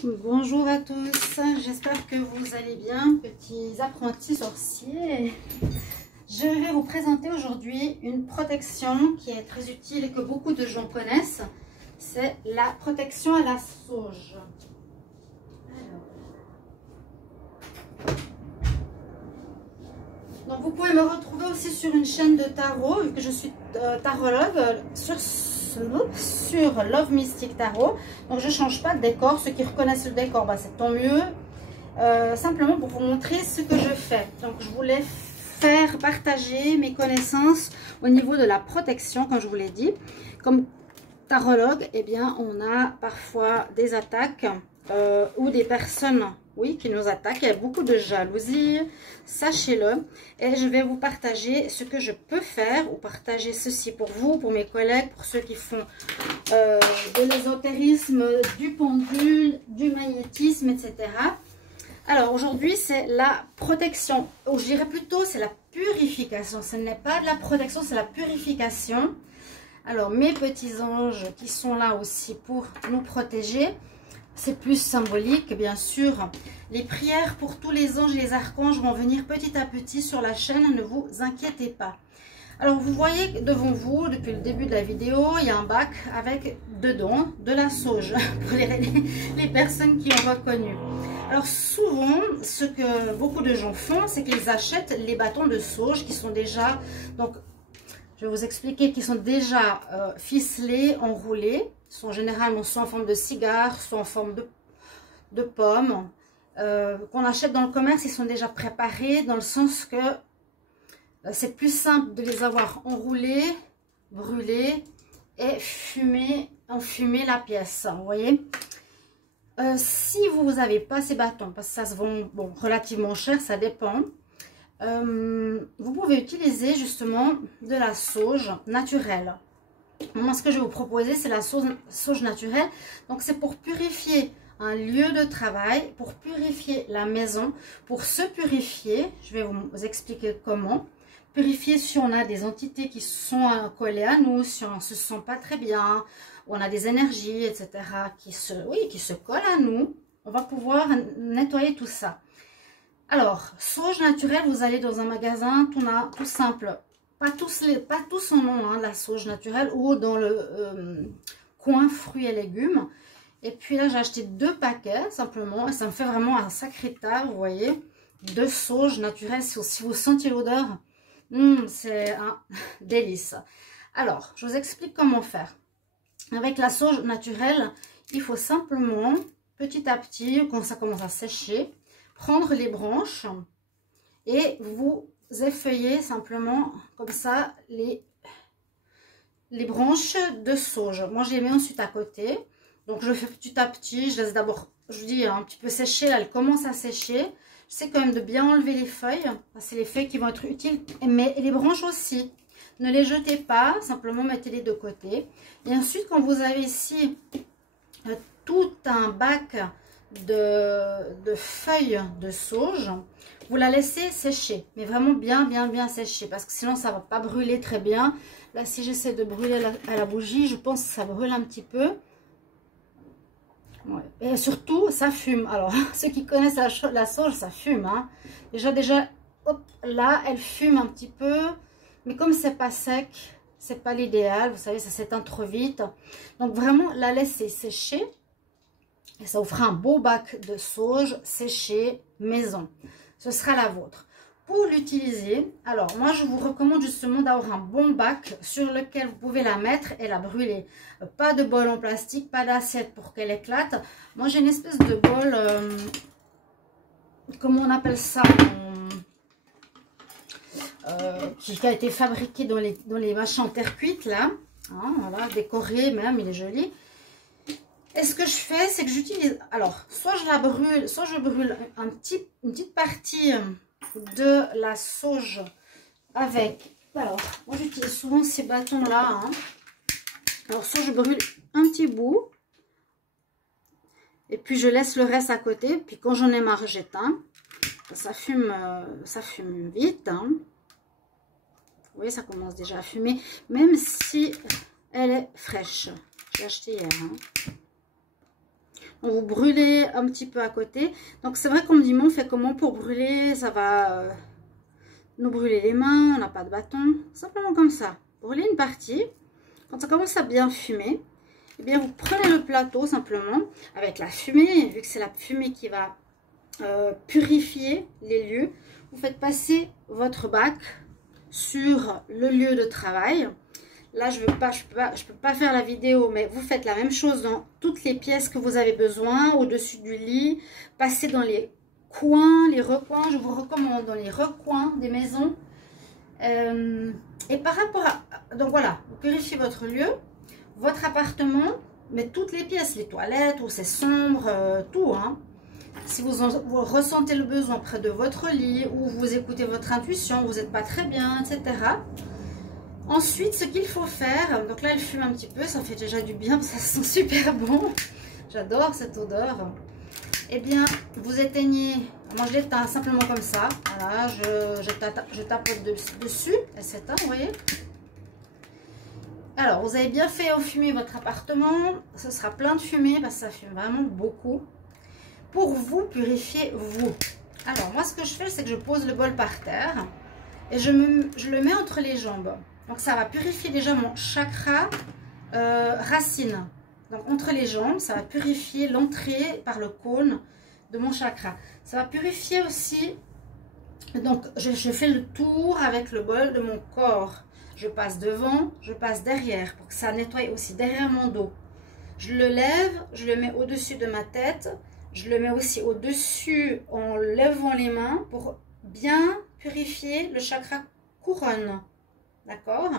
Bonjour à tous, j'espère que vous allez bien, petits apprentis sorciers. Je vais vous présenter aujourd'hui une protection qui est très utile et que beaucoup de gens connaissent. C'est la protection à la sauge. Donc vous pouvez me retrouver aussi sur une chaîne de tarot, vu que je suis tarologue, sur Love Mystic Tarot. Donc je ne change pas de décor. Ceux qui reconnaissent le décor, bah, c'est tant mieux. Simplement pour vous montrer ce que je fais. Donc je voulais faire partager mes connaissances au niveau de la protection, comme je vous l'ai dit. Comme tarologue, eh bien, on a parfois des attaques ou des personnes, oui, qui nous attaquent. Il y a beaucoup de jalousie, sachez-le. Et je vais vous partager ce que je peux faire ou partager ceci pour vous, pour mes collègues, pour ceux qui font de l'ésotérisme, du pendule, du magnétisme, etc. Alors aujourd'hui, c'est la protection, ou je dirais plutôt c'est la purification. Ce n'est pas de la protection, c'est la purification. Alors mes petits anges qui sont là aussi pour nous protéger, c'est plus symbolique bien sûr. Les prières pour tous les anges et les archanges vont venir petit à petit sur la chaîne, ne vous inquiétez pas. Alors vous voyez devant vous, depuis le début de la vidéo, il y a un bac avec dedans de la sauge pour les personnes qui ont reconnu. Alors souvent, ce que beaucoup de gens font, c'est qu'ils achètent les bâtons de sauge qui sont déjà, donc je vais vous expliquer, qui sont déjà ficelés, enroulés. Ils sont généralement soit en forme de cigare, soit en forme de pomme. Qu'on achète dans le commerce, ils sont déjà préparés dans le sens que c'est plus simple de les avoir enroulés, brûlés et enfumer la pièce. Vous voyez, si vous n'avez pas ces bâtons, parce que ça se vend relativement cher, ça dépend. Vous pouvez utiliser justement de la sauge naturelle. Moi, ce que je vais vous proposer, c'est la sauge naturelle. Donc, c'est pour purifier un lieu de travail, pour purifier la maison, pour se purifier. Je vais vous expliquer comment. Purifier si on a des entités qui sont collées à nous, si on ne se sent pas très bien, ou on a des énergies, etc., qui se collent à nous. On va pouvoir nettoyer tout ça. Alors, sauge naturelle, vous allez dans un magasin tout simple. Pas tous en ont, hein, la sauge naturelle, ou dans le coin fruits et légumes. Et puis là, j'ai acheté 2 paquets simplement. Et ça me fait vraiment un sacré tas, vous voyez, de sauge naturelle. Si vous sentez l'odeur, c'est un délice. Alors, je vous explique comment faire. Avec la sauge naturelle, il faut simplement, petit à petit, quand ça commence à sécher, prendre les branches et vous effeuiller simplement comme ça les branches de sauge. Moi, je les mets ensuite à côté. Donc, je fais petit à petit. Je laisse d'abord, je dis, un petit peu sécher. Là, elle commence à sécher. J'essaie quand même de bien enlever les feuilles. C'est les feuilles qui vont être utiles. Mais les branches aussi. Ne les jetez pas. Simplement, mettez-les de côté. Et ensuite, quand vous avez ici tout un bac de feuilles de sauge, vous la laissez sécher, mais vraiment bien sécher, parce que sinon ça va pas brûler très bien. Là, si j'essaie de brûler à la bougie, je pense que ça brûle un petit peu. Ouais. Et surtout ça fume. Alors ceux qui connaissent la sauge, ça fume, hein. Déjà hop, là elle fume un petit peu, mais comme c'est pas sec, c'est pas l'idéal, vous savez, ça s'éteint trop vite. Donc vraiment la laisser sécher. Et ça vous fera un beau bac de sauge séché maison. Ce sera la vôtre. Pour l'utiliser, alors moi je vous recommande justement d'avoir un bon bac sur lequel vous pouvez la mettre et la brûler. Pas de bol en plastique, pas d'assiette pour qu'elle éclate. Moi j'ai une espèce de bol, comment on appelle ça, qui a été fabriqué dans les machins en terre cuite là. Hein, voilà, décoré même, il est joli. Et ce que je fais, c'est que j'utilise, alors, soit je la brûle, soit je brûle une petite partie de la sauge avec, alors, moi j'utilise souvent ces bâtons-là, hein. Alors, soit je brûle un petit bout, et puis je laisse le reste à côté, puis quand j'en ai marre, j'éteins. Ça fume vite, hein. Vous voyez, ça commence déjà à fumer, même si elle est fraîche. J'ai acheté hier, hein. Donc vous brûlez un petit peu à côté. Donc c'est vrai qu'on me dit, mais on fait comment pour brûler? Ça va nous brûler les mains, on n'a pas de bâton. Simplement comme ça. Brûlez une partie. Quand ça commence à bien fumer, eh bien vous prenez le plateau simplement avec la fumée, vu que c'est la fumée qui va purifier les lieux. Vous faites passer votre bac sur le lieu de travail. Là, je peux pas faire la vidéo, mais vous faites la même chose dans toutes les pièces que vous avez besoin, au-dessus du lit. Passez dans les coins, les recoins. Je vous recommande dans les recoins des maisons. Et par rapport à... Donc voilà, vous purifiez votre lieu, votre appartement, mais toutes les pièces, les toilettes, où c'est sombre, tout, hein. Si vous ressentez le besoin près de votre lit, ou vous écoutez votre intuition, vous n'êtes pas très bien, etc. Ensuite, ce qu'il faut faire, donc là elle fume un petit peu, ça fait déjà du bien, ça sent super bon. J'adore cette odeur. Eh bien, vous éteignez, moi je l'éteins simplement comme ça. Voilà, je tapote dessus, elle s'éteint, vous voyez. Alors, vous avez bien fait enfumer votre appartement, ce sera plein de fumée parce que ça fume vraiment beaucoup. Pour vous purifier vous. Alors moi ce que je fais, c'est que je pose le bol par terre et je le mets entre les jambes. Donc ça va purifier déjà mon chakra racine. Donc entre les jambes, ça va purifier l'entrée par le cône de mon chakra. Ça va purifier aussi, donc je fais le tour avec le bol de mon corps. Je passe devant, je passe derrière pour que ça nettoie aussi derrière mon dos. Je le lève, je le mets au-dessus de ma tête. Je le mets aussi au-dessus en levant les mains pour bien purifier le chakra couronne. D'accord?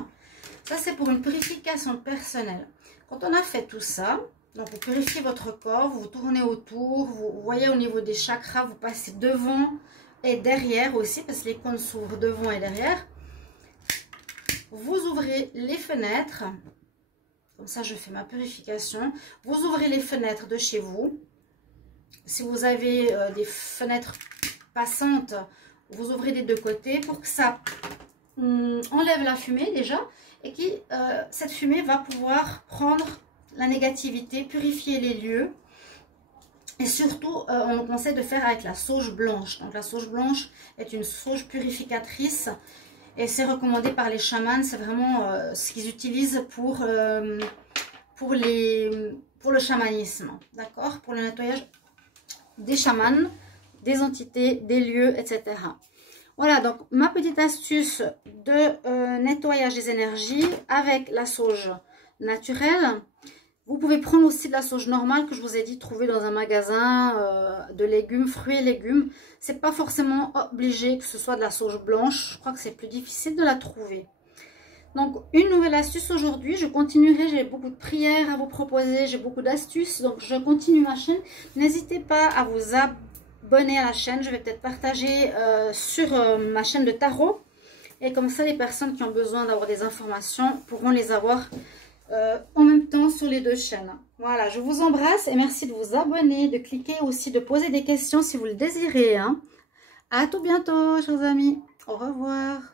Ça, c'est pour une purification personnelle. Quand on a fait tout ça, donc vous purifiez votre corps, vous tournez autour, vous voyez au niveau des chakras, vous passez devant et derrière aussi, parce que les cônes s'ouvrent devant et derrière. Vous ouvrez les fenêtres. Comme ça, je fais ma purification. Vous ouvrez les fenêtres de chez vous. Si vous avez des fenêtres passantes, vous ouvrez des deux côtés pour que ça enlève la fumée déjà. Et que cette fumée va pouvoir prendre la négativité, purifier les lieux. Et surtout, on nous conseille de faire avec la sauge blanche. Donc la sauge blanche est une sauge purificatrice. Et c'est recommandé par les chamans. C'est vraiment ce qu'ils utilisent pour le chamanisme. D'accord? Pour le nettoyage des chamans, des entités, des lieux, etc. Voilà, donc ma petite astuce de nettoyage des énergies avec la sauge naturelle. Vous pouvez prendre aussi de la sauge normale que je vous ai dit trouver dans un magasin de légumes, fruits et légumes. C'est pas forcément obligé que ce soit de la sauge blanche. Je crois que c'est plus difficile de la trouver. Donc, une nouvelle astuce aujourd'hui, je continuerai, j'ai beaucoup de prières à vous proposer, j'ai beaucoup d'astuces, donc je continue ma chaîne. N'hésitez pas à vous abonner à la chaîne, je vais peut-être partager sur ma chaîne de tarot. Et comme ça, les personnes qui ont besoin d'avoir des informations pourront les avoir en même temps sur les deux chaînes. Voilà, je vous embrasse et merci de vous abonner, de cliquer aussi, de poser des questions si vous le désirez. Hein. À tout bientôt, chers amis. Au revoir.